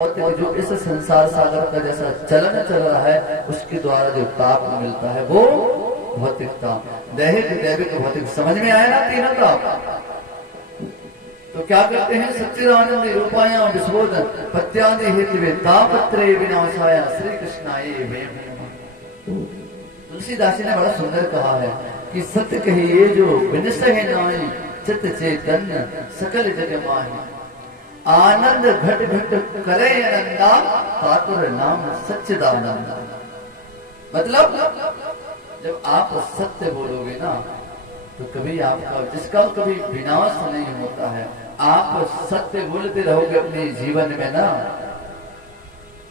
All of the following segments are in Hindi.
जो इस संसार सागर का जैसा चलन चल रहा है उसके द्वारा जो ताप मिलता है वो भौतिक ताप, दैहिक दैविक भौतिक। समझ में आया ना तीनों ताप? तो क्या करते हैं? सच्चिदानंद रूपाया विस्फोदन पत्यादि हेतु तापत्रे विनाशाय श्री कृष्णाय वयम् नमः। तुलसीदास जी ने बड़ा सुंदर कहा है कि सत्य कहिए जो विनसह नाय चित्त चैतन्य सकल जग माहि, आनंद घट घट करे आनंदा कातुर नाम सच्चिदानंद। मतलब जब आप सत्य बोलोगे ना तो कभी आपका जिसका कभी विनाश नहीं होता है। आप सत्य बोलते रहोगे अपने जीवन में ना,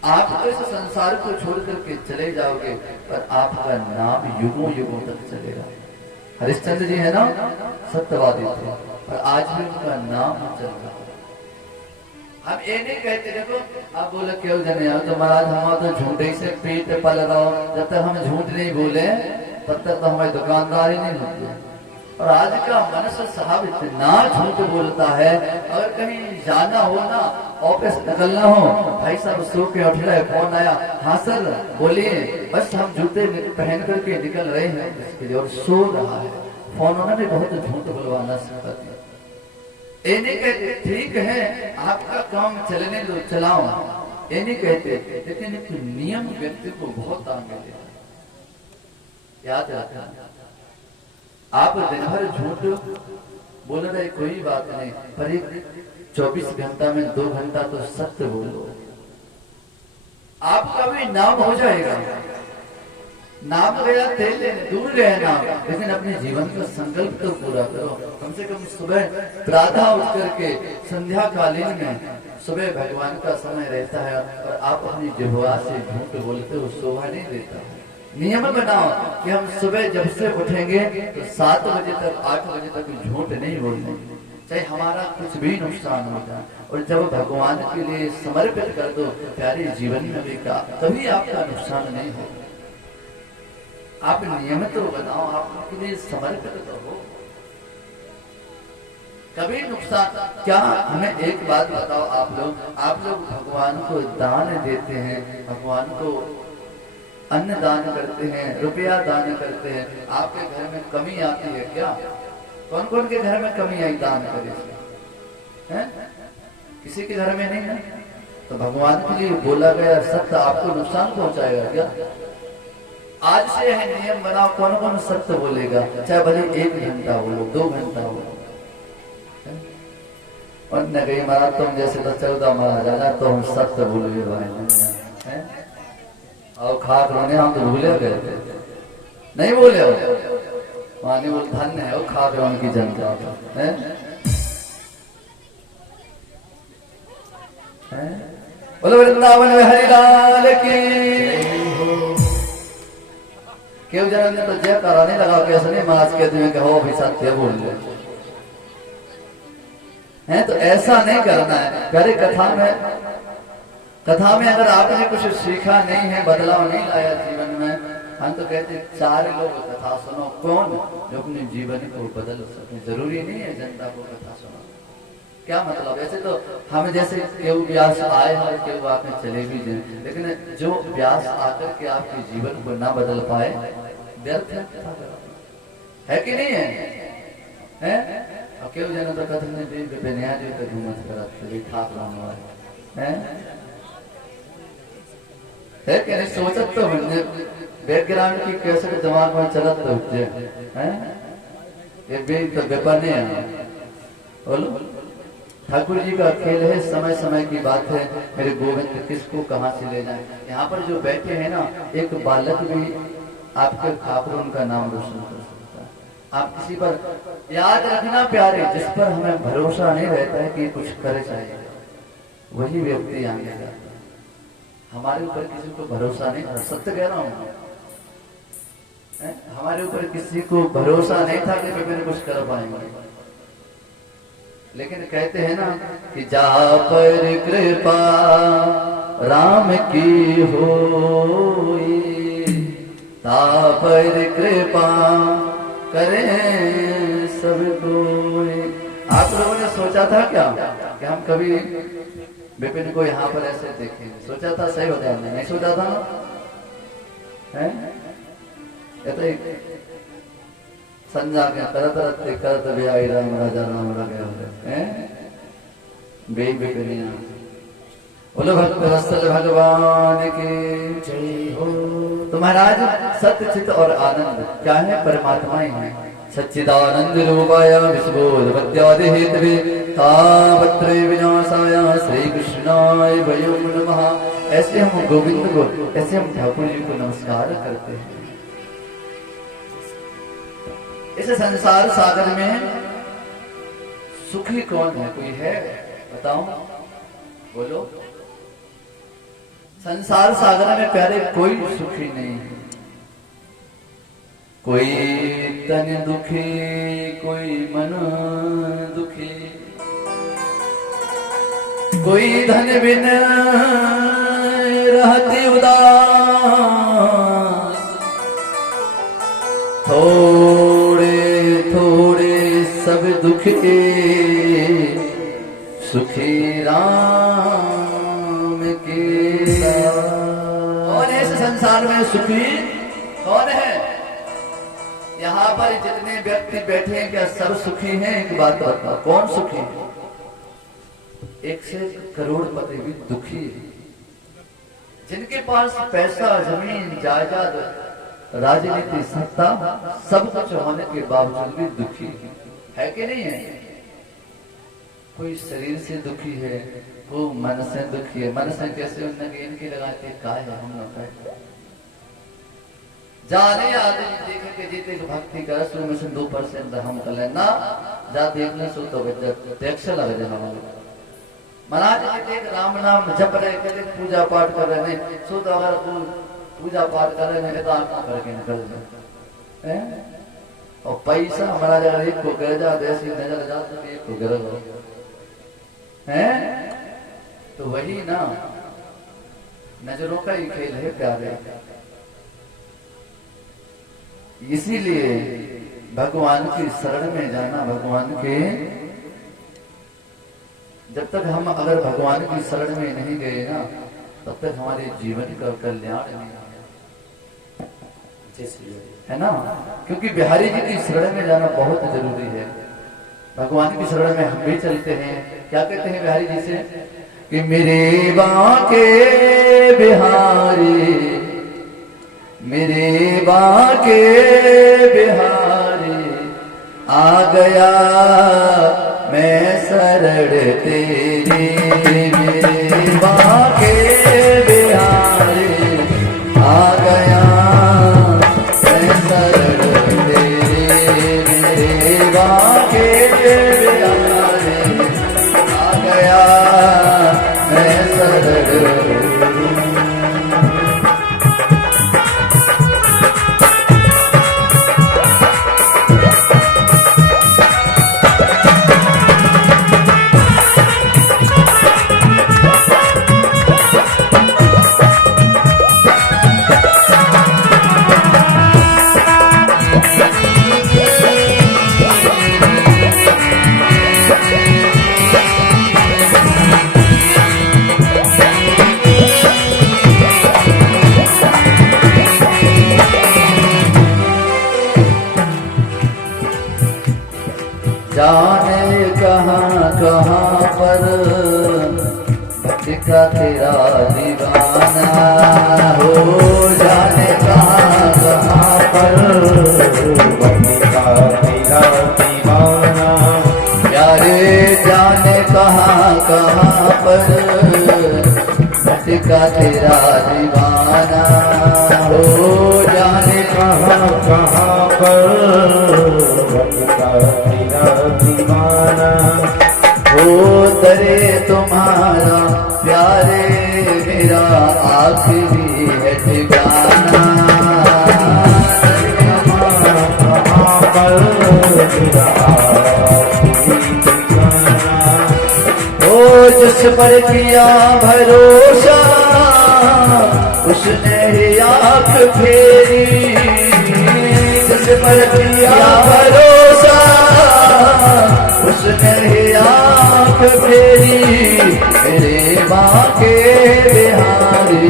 आप तो इस संसार को छोड़ करके चले जाओगे पर आपका नाम युगों युगों तक चलेगा। हरिश्चंद्र जी है ना, सत्यवादी थे पर आज भी उनका नाम चल रहा है। हम ये नहीं कहते देखो आप बोले क्यों जने यार तो महाराज हम तो झूठे से पेट पल रहा, जब तक हम झूठ नहीं बोले तब तक तो हमारी दुकानदारी नहीं होती। और आज का मनुष्य साहब इतना झूठ बोलता है, अगर कहीं जाना हो ना, ऑफिस निकलना हो, भाई साहब सो के उठ रहे, फोन आया, हाँ सर बोलिए, बस हम जूते पहन करके निकल रहे हैं इसके लिए, और सो रहा है। फोन उन्होंने बहुत झूठ बुलवाना सिखा दिया। ये नहीं कहते ठीक है आपका काम चलने दो चलाओ, ये नहीं कहते, लेकिन एक नियम व्यक्ति को बहुत आगे ले याद रखना। आप दिन भर झूठ बोल रहे कोई बात नहीं, पर एक 24 घंटा में 2 घंटा तो सत्य बोलो, आपका भी नाम हो जाएगा। नाम गया तेल दूर गया नाम, लेकिन अपने जीवन का संकल्प तो पूरा करो। कम से कम सुबह प्रातः उठ करके संध्या कालीन में सुबह भगवान का समय रहता है और आप अपनी जिह्वा से झूठ बोलते हो, शोभा नहीं देता। नियम बनाओ कि हम सुबह जब से उठेंगे तो 7 बजे तक 8 बजे तक झूठ नहीं बोलने, चाहे हमारा कुछ भी नुकसान हो जाए। और जब भगवान के लिए समर्पित कर दो प्यारे जीवन में भी का कभी आपका नुकसान नहीं हो। आप नियमित तो बनाओ, आप उनके लिए समर्पित तो हो, कभी नुकसान क्या। हमें एक बात बताओ, आप लोग भगवान को दान देते हैं, भगवान को अन्न दान करते हैं, रुपया दान करते हैं, आपके घर में कमी आती है क्या? कौन कौन के घर में कमी आई दान करे हैं? किसी के घर में नहीं है। तो भगवान के लिए बोला गया सत्य आपको नुकसान पहुंचाएगा क्या? आज से है नियम बनाओ, कौन कौन सत्य बोलेगा, चाहे भले 1 घंटा बोलो 2 घंटा बोलो। और न गई महाराज तुम जैसे तो 14 महाराज तो हम सत्य बोलोगे भाई, और खाक रोने हम तो भूले गए थे, नहीं बोले हो मानी बोल धन्य है वो खाक रोन की जनता है। बोलो वृंदावन में हरिलाल की। क्यों जन ने तो जय कराने लगा के सुने महाराज कहते हैं कि हो भी सत्य बोल रहे हैं। तो ऐसा नहीं करना है प्यारे। कथा में अगर आपने कुछ सीखा नहीं है, बदलाव नहीं लाया जीवन में, हम तो कहते 4 लोग कथा सुनो, कौन जो अपने जीवन को बदल सके। जरूरी नहीं है जनता को कथा सुनो, क्या मतलब? ऐसे तो हम जैसे केवल व्यास आए और केवल आके चले भी जाए, लेकिन जो व्यास आकर के आपके जीवन को ना बदल पाए व्यर्थ है कि नहीं है? और केवल जन तो कथन ने भी बेनिया जो तो घूमत करत ठाक रहा है कि नहीं? सोचत तो बैकग्राउंड की कैसे दिमाग में चलत तो है ये भी तो व्यापार नहीं है। बोलो ठाकुर जी का खेल है, समय समय की बात है। मेरे गोविंद किसको कहां से ले जाए। यहाँ पर जो बैठे हैं ना, एक बालक भी आपके खापर उनका नाम रोशन कर सकता है। आप किसी पर याद रखना प्यारे, जिस पर हमें भरोसा नहीं रहता है कि कुछ करे चाहिए, वही व्यक्ति आगे जाता है। हमारे ऊपर किसी को भरोसा नहीं था, सत्य कह रहा हूं, हमारे ऊपर किसी को भरोसा नहीं था कि मैंने कुछ कर पाएंगे। लेकिन कहते हैं ना कि जा पर कृपा राम की होई, ता पर कृपा करें सब कोई। आप लोगों ने सोचा था क्या कि हम कभी विपिन को यहाँ पर ऐसे देखे, सोचा था सही होता है, नहीं सोचा था ना, है तो संजा के करत भी आई राम राजा राम लगे हैं बे विपिन। बोलो भक्त वत्सल भगवान की जय हो। तो महाराज सत्य चित और आनंद क्या है? परमात्मा ही है। सच्चिदानंद रूपाय विश्वोत्पत्त्यादि हेतवे तावत्रे विनाशाय श्री कृष्णाय वयं नमः। ऐसे हम गोविंद को, ऐसे हम ठाकुर जी को नमस्कार करते हैं। इस संसार सागर में सुखी कौन है? कोई है? बताओ, बोलो। संसार सागर में प्यारे कोई सुखी नहीं है। कोई तन दुखी, कोई मन दुखी, कोई धन बिन रहती उदास, थोड़े थोड़े सब दुख के सुखी राम के। कौन है इस संसार में सुखी? कौन है? यहाँ पर जितने व्यक्ति बैठे हैं क्या सब सुखी हैं? एक बात बताओ, कौन सुखी है? 1 से करोड़पति भी दुखी है। जिनके पास पैसा, जमीन, जायदाद, राजनीति, सत्ता सब कुछ होने के बावजूद भी दुखी है कि नहीं है? कोई शरीर से दुखी है, वो मन से दुखी है। मन से कैसे? उन्होंने इनकी लगाते काय है हम लोग का जाने आदमी देखे के जीते के भक्ति कर शुरू में से 2% हम कर लेना जा देखने सो तो टैक्स लग जाए। महाराज देख राम नाम जप रहे, कहते पूजा पाठ कर रहे हैं, सो तो अगर पूजा पाठ कर रहे हैं तो आत्मा करके निकल जाए। और पैसा हमारा अगर एक को गिर जा, ऐसी नजर जा तो एक को गिर है, तो वही ना नजरों का ही खेल है प्यारे। इसीलिए भगवान की शरण में जाना, भगवान के, जब तक हम अगर भगवान की शरण में नहीं गए ना, तब तक हमारे जीवन का कल्याण नहीं है ना। क्योंकि बिहारी जी की शरण में जाना बहुत जरूरी है। भगवान की शरण में हम भी चलते हैं। क्या कहते हैं बिहारी जी से कि मेरे बांके बिहारी, मेरे बांके बिहारी, आ गया मैं शरण तेरी। मेरे बांके बिहारी, आ गया मैं शरण तेरी। मेरे बांके बिहारी, आ गया मैं शरण। जाने कहाँ कहाँ पर भटका तेरा दीवाना हो। जाने कहाँ कहाँ पर भटका तेरा दीवाना। प्यारे जाने कहाँ कहाँ पर भटका तेरा दीवाना हो। जाने कहाँ कहाँ पर भटका दीवाना हो। तरे तुम्हारा प्यारे मेरा आखिरी है ठिकाना। कहाँ पर मेरा आखिरी ठिकाना हो। जिस पर किया भरोसा उसने ही आँख फेरी। जिस पर किया भरोसा उसने ही आंख फेरी मेरे बाके बिहारी,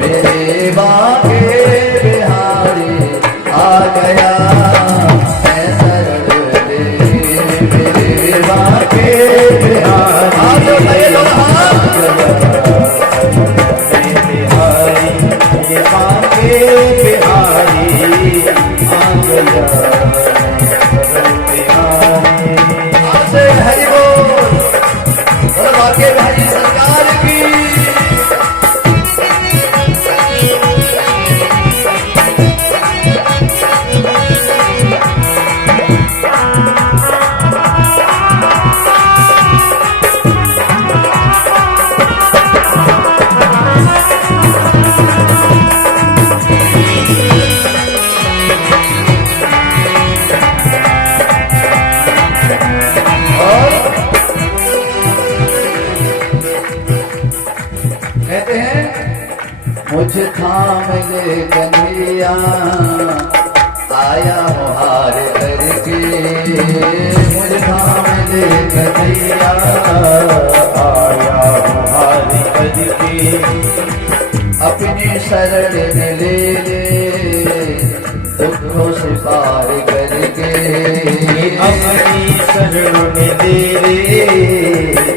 मेरे बाके बिहारी आ गया मैं शरण तेरी, मेरे बाके बिहारी। आज नए लोग हाथ बिहारी, मेरे बाके बिहारी आ गया बिहारी। आज हरि बोल बाके बिहारी सरकार की। कहते हैं मुझे थाम ले कन्हैया आया हूँ हार करके, मुझे थाम ले कन्हैया आया हूँ हार करके, अपनी शरण में ले दुखों से पार करके, अपनी शरण में ले